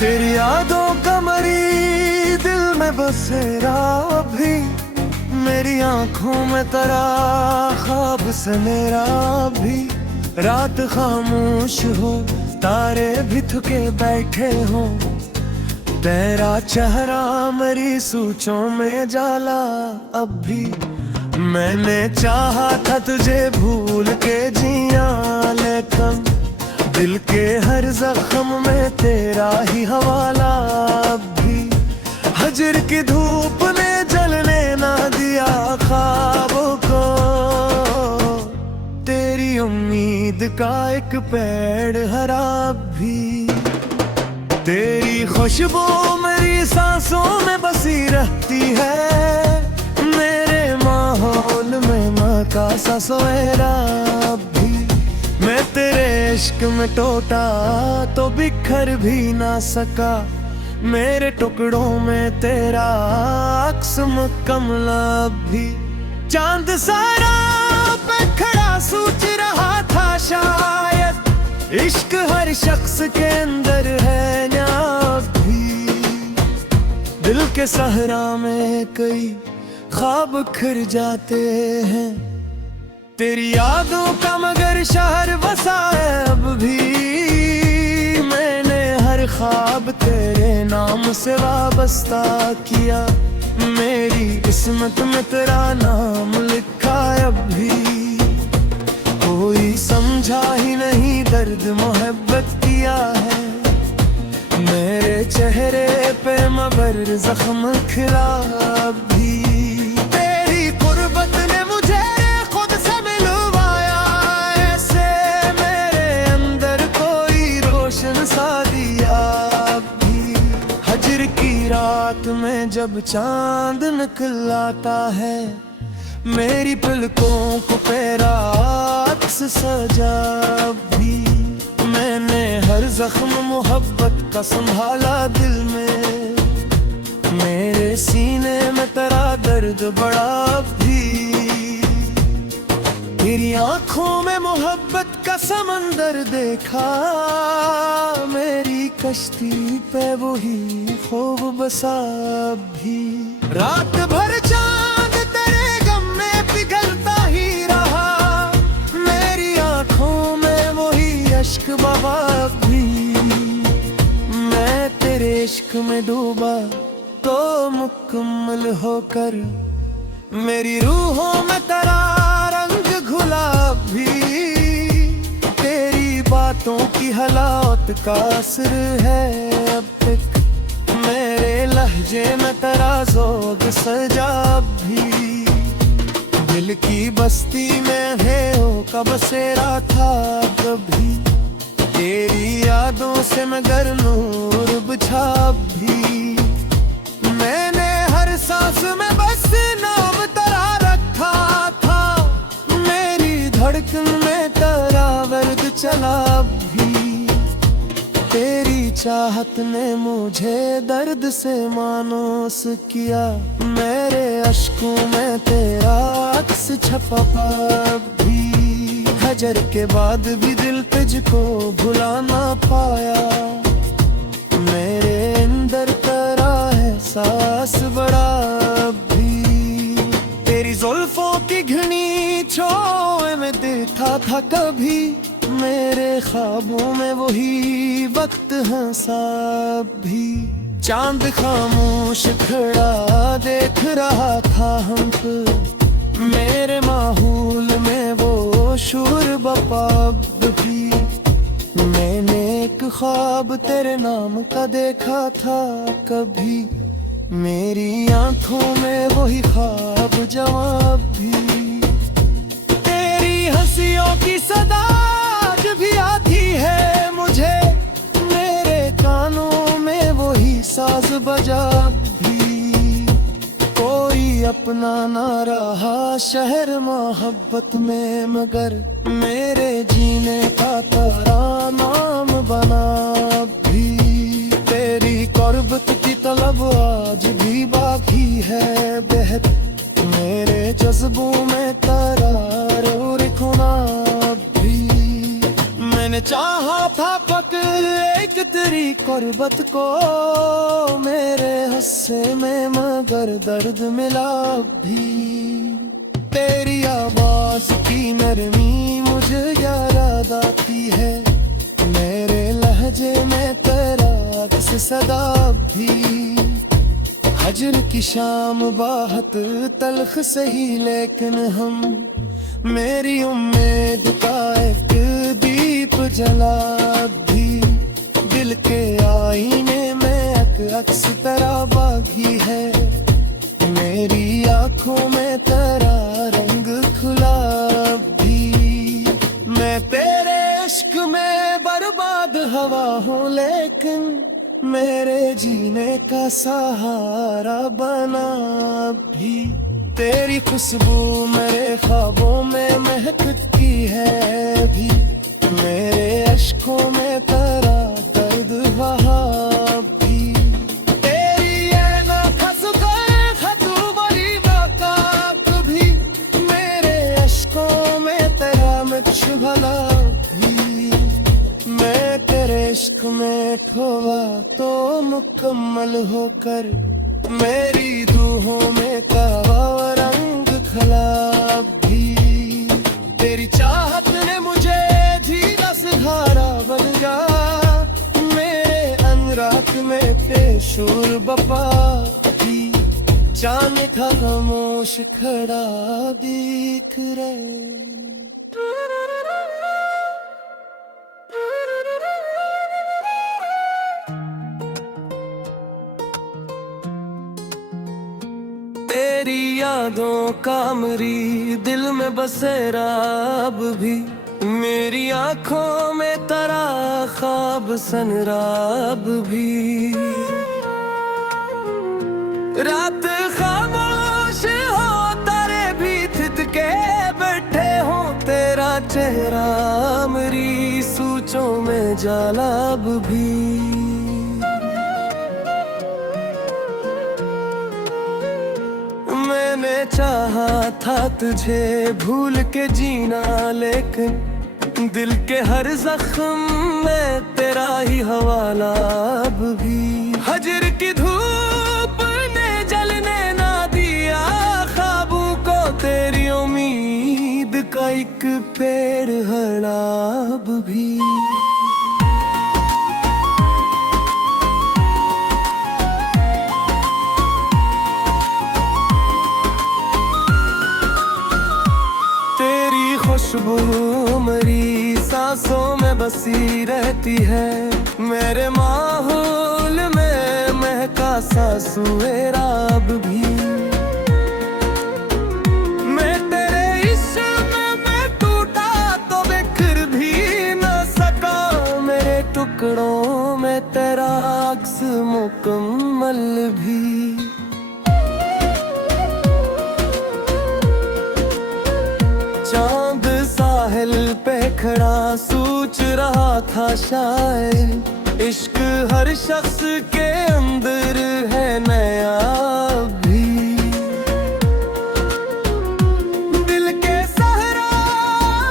तेरी यादों का मरी दिल में बसेरा भी, मेरी आंखों में तेरा ख्वाब से मेरा भी। रात खामोश हो, तारे भी थके बैठे हो, तेरा चेहरा मेरी सोचों में जाला अब भी। मैंने चाहा था तुझे भूल के जिया, लेकिन दिल के हर जख्म में तेरा ही हवाला अब भी। हजर की धूप ने जलने ना दिया ख्वाबों को, तेरी उम्मीद का एक पेड़ हरा भी। तेरी खुशबू मेरी सांसों में बसी रहती है, मेरे माहौल में महका सा सोएरा भी। मैं तेरे इश्क में टूटा तो बिखर भी ना सका, मेरे टुकड़ों में तेरा अक्स मुकम्मल भी। चांद सारा पे खड़ा सोच रहा था शायद, इश्क हर शख्स के अंदर है ना भी। दिल के सहरा में कई ख्वाब खिर जाते हैं, तेरी यादों का मगर शहर बसा है अब भी। मैंने हर ख्वाब तेरे नाम से वाबस्ता किया, मेरी किस्मत में तेरा नाम लिखा है अब भी। कोई समझा ही नहीं दर्द मोहब्बत किया है, मेरे चेहरे पे मगर जख्म खिला अब भी। तेरी कुर्बत ने मुझे खुद से मिलवाया, ऐसे मेरे अंदर कोई रोशन सा दिया अब भी। हजर की रात में जब चांद निकल आता है, मेरी पलकों को तेरा अक्स सजा भी। मैंने हर जख्म मोहब्बत का संभाला दिल में, मेरे सीने में तेरा दर्द बड़ा भी। तेरी आंखों में मोहब्बत का समंदर देखा, मेरी कश्ती पे वही ख्वाब बसा भी। रात भर चांद तेरे गम में पिघलता ही रहा, मेरी आंखों में वही अश्क बहा भी। मैं तेरे इश्क में डूबा तो मुकम्मल होकर, मेरी रूहों में तेरा रंग घुला भी। तेरी बातों की हलावत का असर है अब तक, मेरे लहजे में तेरा ज़ौक़ सजा भी। दिल की बस्ती में है हो कब बसेरा था कभी, तेरी यादों से मगर नूर बुझा भी। मैंने हर सांस में बस नाम तेरा रखा था, मेरी धड़कन में तेरा वर्द चला भी। तेरी चाहत ने मुझे दर्द से मानूस किया, मेरे अश्कों में तेरा अक्स छपा भी। हजर के बाद भी दिल तुझको भुला ना पाया, मेरे अंदर तेरा एहसास बड़ा भी। तेरी जुल्फों की घनी छाँव में देखा था कभी, मेरे ख्वाबों में वही वक्त हंसा भी। चांद खामोश खड़ा देख रहा था हमको, मेरे माहौल में वो शोर बपा भी। मैंने एक ख्वाब तेरे नाम का देखा था कभी, मेरी आंखों में वही ख्वाब जवाब भी। तेरी हंसियों की सदा आज भी आती है मुझे, मेरे कानों में वही साज बजा भी। कोई अपना ना रहा शहर मोहब्बत में, मगर मेरे जीने का तेरा नाम बना भी। तेरी कुर्बत की तलब आज भी बाकी है बेहद, मेरे जज्बों में तेरा रूह खोना भी। मैंने मैंने चाहा था पक एक तेरी कुर्बत को मेरे हिस्से में, मगर दर्द मिला भी। तेरी आवाज की नरमी मुझे याद आती है, मेरे लहजे में तेरा अक्स सदा भी। हजर की शाम बाहत तल्ख सही, लेकिन हम मेरी उम्मीद का एक दीप जला भी। दिल के आईने में अक्स तेरा बागी है, मेरी आंखों में तेरा रंग खुला भी। मैं तेरे इश्क में बर्बाद हवा हूँ, लेकिन मेरे जीने का सहारा बना भी। तेरी खुशबू मेरे ख्वाबों में महकती है भी, मेरे अश्कों में तेरा दर्द वहा भी। तेरी ये ना खस गए खतू बड़ी बात भी, मेरे अश्कों में तेरा मिर्च भला भी। मैं तेरे इश्क में ठोवा तो मुकम्मल होकर, मेरी रूहों में कावा रंग खला भी। तेरी चाहत ने मुझे धीरा सहारा बन जा, मेरे अंगरात में पेशूर बपा भी। चांद था खामोश खड़ा दिख रहे। तेरी यादों का मरी दिल में बसेरा अब भी, मेरी आंखों में तेरा ख्वाब सनराब भी। रात खामोश हो तारे भी थितके बैठे हो, तेरा चेहरा मेरी सोचों में जालाब भी। मैंने चाहा था तुझे भूल के जीना, लेकिन दिल के हर जख्म में तेरा ही हवाला अब भी। हजर की धूप ने जलने ना दिया ख्वाबों को, तेरी उम्मीद का एक पेड़ हरा अब भी। खुशबू मेरी सांसों में बसी रहती है, मेरे माहौल में महका सासुएरा अब भी। मैं तेरे इश्क में टूटा तो बिखर भी न सका, मेरे टुकड़ों में तेरा अक्स मुकम्मल भी। चांद साहिल पे खड़ा सोच रहा था शायद, इश्क हर शख्स के अंदर है नया भी। दिल के सहरा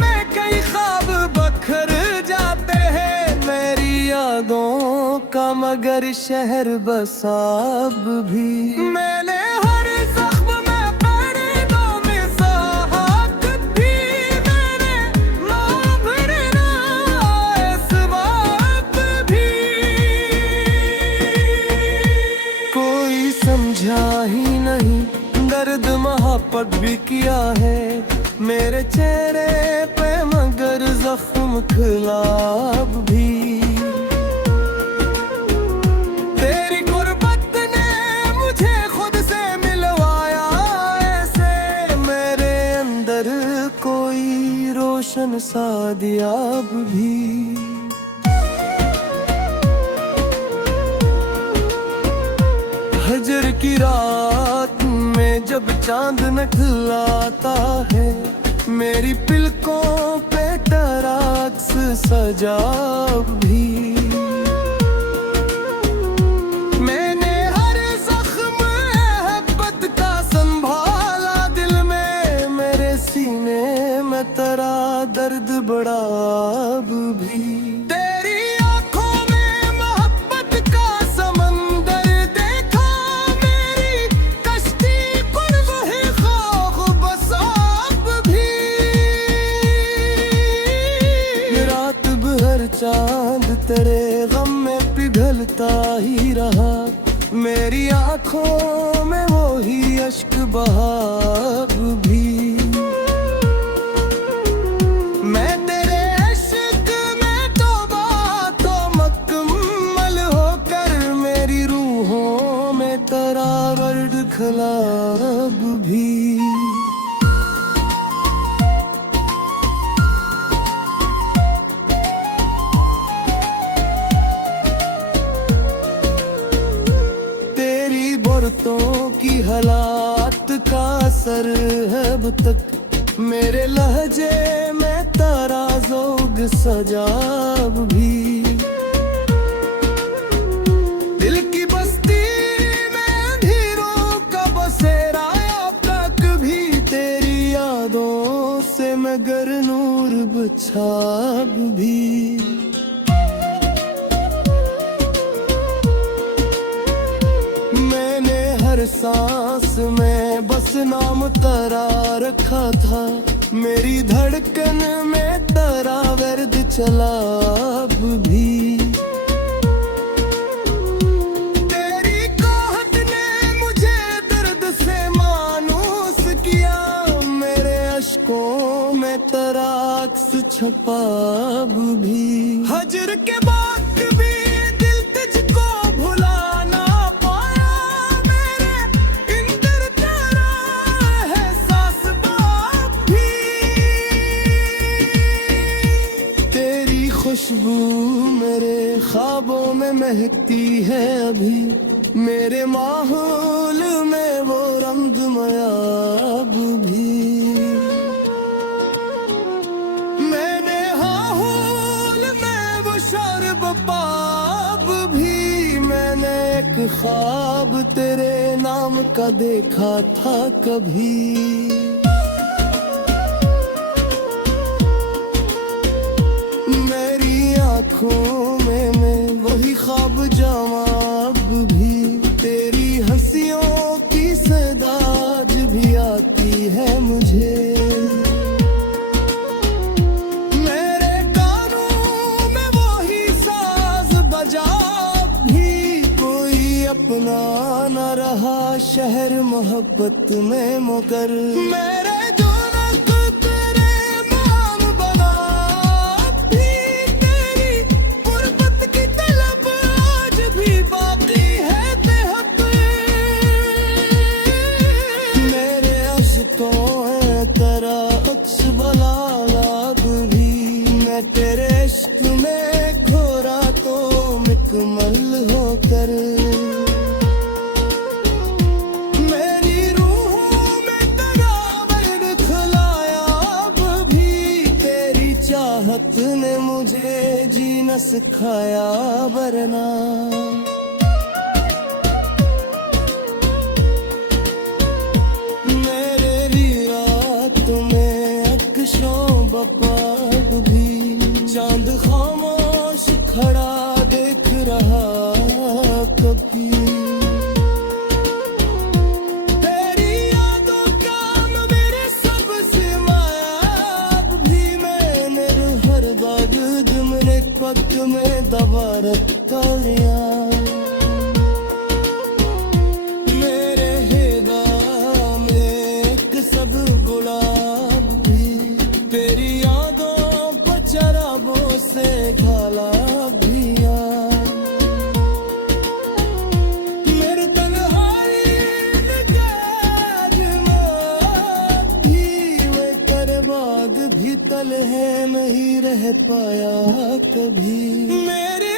में कई ख्वाब बखर जाते हैं, मेरी यादों का मगर शहर बसाब भी। मैंने हर जख्म में पड़ों में साहत दी, मैंने माफरना इस बात भी। कोई समझा ही नहीं दर्द मोहब्बत भी किया है, मेरे चेहरे पे मगर जख्म खिलाब भी। रोशन सादियाब भी। हजर की रात में जब चांद निकलता है, मेरी पलकों पे तेरा अक्स सजाब भी। मैंने हर जख्म मोहब्बत का संभाला दिल में, मेरे सीने में तेरा दर्द बड़ा अब भी। तेरे गम में पिघलता ही रहा, मेरी आंखों में वो ही अश्क बहा अब भी। मैं तेरे इश्क में तौबा तो मुकम्मल होकर मेरी रूहों में तरावट खला अब भी। बुरतों की हालात का असर है अब तक, मेरे लहजे में तारा ज़ोग सजा अब भी। दिल की बस्ती में अंधेरों का बसेरा अब तक भी, तेरी यादों से मगर नूर बचा अब भी। हर सांस में बस नाम तेरा रखा था, मेरी धड़कन में तेरा वर्द चला अब भी। तेरी कहत ने मुझे दर्द से मानूस किया, मेरे अश्कों में तेरा अक्स छपा अब भी। हजर के बाद भी दिल तुझको भुला ना पाया, खुशबू मेरे ख्वाबों में महकती है अभी, मेरे माहौल में वो रमज़-मया अब भी। मैंने हाहौल में वो शर्ब पाब भी, मैंने एक ख्वाब तेरे नाम का देखा था कभी। आँखों में मैं वही ख्वाब जावा अब भी, तेरी हंसियों की सदाज भी आती है मुझे। मेरे कानों में वही साज बजा भी, कोई अपना न रहा शहर मोहब्बत में मगर। मेरे तेरा अक्स बलाब भी, मैं तेरे इश्क में खोरा तो मुकम्मल होकर। मेरी रूहों में तेरा वर्द खलाया अब भी, तेरी चाहत ने मुझे जीना सिखाया वरना। बपाग भी चांद खामोश खड़ा देख रहा कभी, तेरी यादों का मेरे सबसे मायाब भी। मैंने हर बार मेरे पग में दबा रखा लिया, मेरे हेदा में एक सब गुलाब भी, तेरी यादों पर शराबों से घाला भिया। मेरे तन्हाई निगाह में भी वे कर बाद भी तल है नहीं रह पाया कभी। मेरे